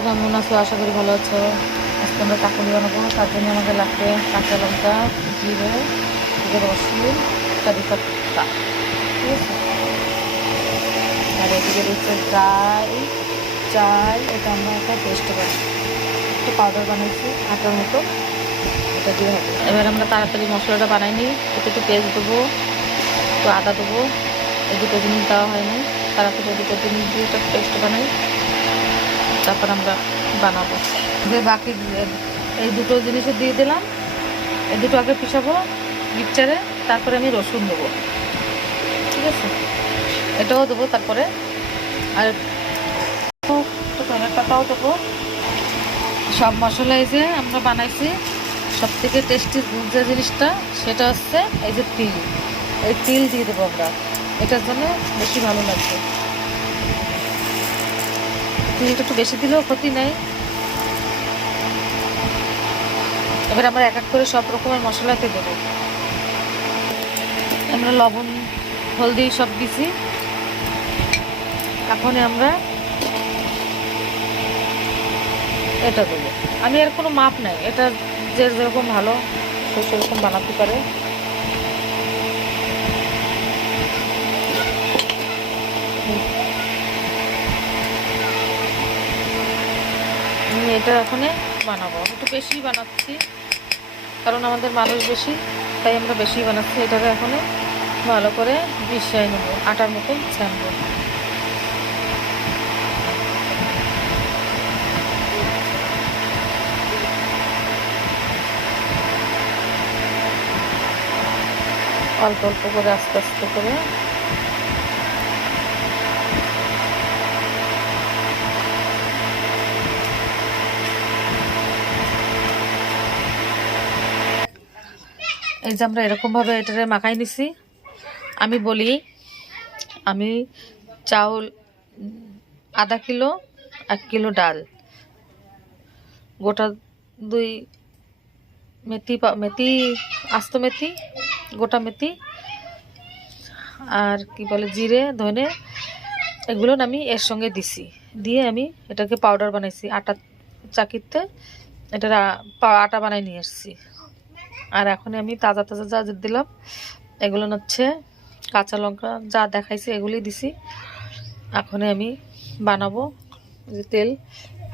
সবাই কেমন আছো? আশা করি ভালো আছো। আজকে আমরা কাকুলি বানাবো, তার জন্য আমাদের লাগবে কাঁচা লঙ্কা, জিরে, রসুন, কারি পাতা, ঠিক আছে। আর এদিকে রয়েছে ড্রাই চাল, এটা আমরা একটা পেস্ট বানাই, একটু পাউডার বানাইছি আটার মতো, এটা দিয়ে হবে। এবার আমরা তাড়াতাড়ি মশলাটা বানাই নিই। এতে একটু পেস্ট দেবো, একটু আদা দেবো, এই দুটো জিনিস দেওয়া হয়নি। তাড়াতাড়ি দুটো জিনিস দিয়ে একটা পেস্ট বানাই, তারপর আমরা বানাবো। যে বাকি এই দুটো জিনিসও দিয়ে দিলাম, এই দুটো আগে পিসাবো মিক্সচারে, তারপরে আমি রসুন দেবো, ঠিক আছে। এটাও দেবো তারপরে, আর ধনের পাতাও দেবো। সব মশলা এই যে আমরা বানাইছি, সব থেকে টেস্টি যে জিনিসটা সেটা হচ্ছে এই যে তিল। এই তিল দিয়ে দেবো আমরা, এটার জন্য বেশি ভালো লাগবে। তিলটা একটু বেশি দিলেও ক্ষতি নেই। এবার আমরা এক এক করে সব রকমের মশলাতে দেবো। আমরা লবণ হলদি সব দিছি। এখন আমরা এটা দেবো। আমি এর কোনো মাপ নাই, এটা যে যেরকম ভালো সে সেরকম বানাতে পারে। আমি এটা এখন বানাবো, একটু বেশি বানাচ্ছি কারণ আমাদের মানুষ বেশি, তাই আমরা বেশি বানাচ্ছি। এটাকে এখন ভালো করে মিশিয়ে নেবো, আটার মতন ছানবো। অল্প অল্প করে আস্তে আস্তে করে এই যে আমরা এরকমভাবে এটারে মাখাই নিছি। আমি বলি, আমি চাউল আধা কিলো, 1 কিলো ডাল, গোটা 2 মেথি, আস্ত মেথি, গোটা মেথি, আর কি বলে জিরে, ধনে, এগুলো আমি এর সঙ্গে দিছি। দিয়ে আমি এটাকে পাউডার বানাইছি আটা চাকিতে, এটার আটা বানাই নিয়ে এসেছি। আর এখন আমি তাজা তাজা যা দিলাম এগুলো হচ্ছে কাঁচা লঙ্কা, যা দেখাইছি এগুলি দিছি। এখন আমি বানাবো। যে তেল,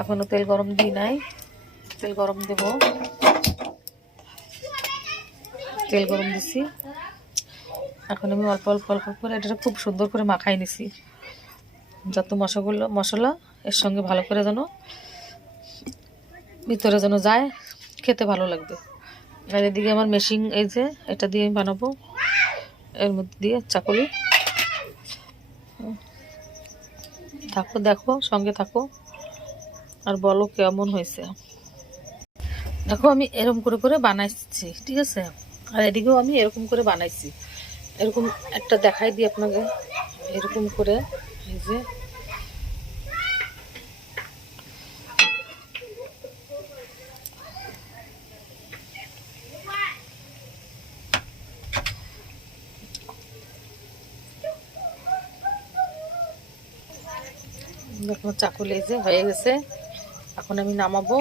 এখনো তেল গরম দিই নাই, তেল গরম দেব। তেল গরম দিছি, এখন আমি অল্প অল্প অল্প করে এটা খুব সুন্দর করে মাখাই নিছি, যত মশলা এর সঙ্গে ভালো করে যেন ভিতরে যেন যায়, খেতে ভালো লাগবে। আর এদিকে আমার মেশিন এই যে এটা দিয়ে আমি বানাবো, এর মধ্যে দিয়ে চাকুলি। থাকো, দেখো, সঙ্গে থাকো আর বলো কেমন হয়েছে। দেখো আমি এরকম করে করে বানাইছি, ঠিক আছে। আর এদিকেও আমি এরকম করে বানাইছি, এরকম একটা দেখাই দিই আপনাকে। এরকম করে এই যে দেখো চাকুলি এই যে হয়ে গেছে। এখন আমি নামাবো।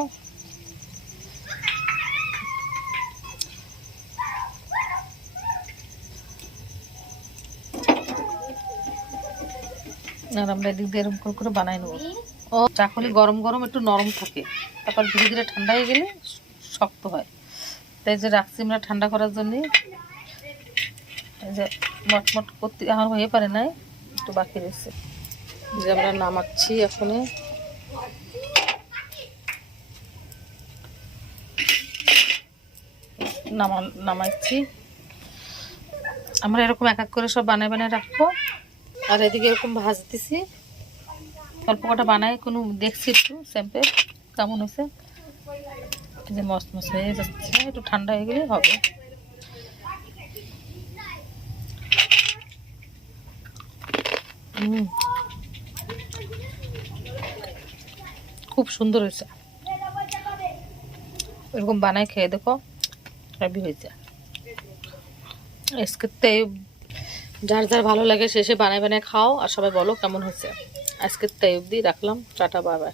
আর আমরা এদিক দিয়ে এরকম করে বানাই নেবো। ও চাকুলি গরম গরম একটু নরম থাকে, তারপর ধীরে ধীরে ঠান্ডা হয়ে গেলে শক্ত হয়। তাই যে রাখছি আমরা ঠান্ডা করার জন্যে। এই যে মটমট করতে এখন হয়ে পারে নাই, একটু বাকি রয়েছে। যে আমরা নামাচ্ছি এখন, নামাচ্ছি। আমরা এরকম এক এক করে সব বানায় বানায় রাখবো। আর এদিকে এরকম ভাজতেছি, অল্প কটা বানায় কোনো দেখছি একটু স্যাম্পেল কেমন হয়েছে। এই যে মস্ত মস্ত হয়ে যাচ্ছে, একটু ঠান্ডা হয়ে গেলে হবে। খুব সুন্দর হয়েছে, এরকম বানায় খেয়ে দেখো, হেভি হয়েছে। আজকে যার যার ভালো লাগে শেষে বানায় বানায় খাও, আর সবাই বলো কেমন হয়েছে। আজকে তাই অবধি রাখলাম, টাটা, বাই বাই।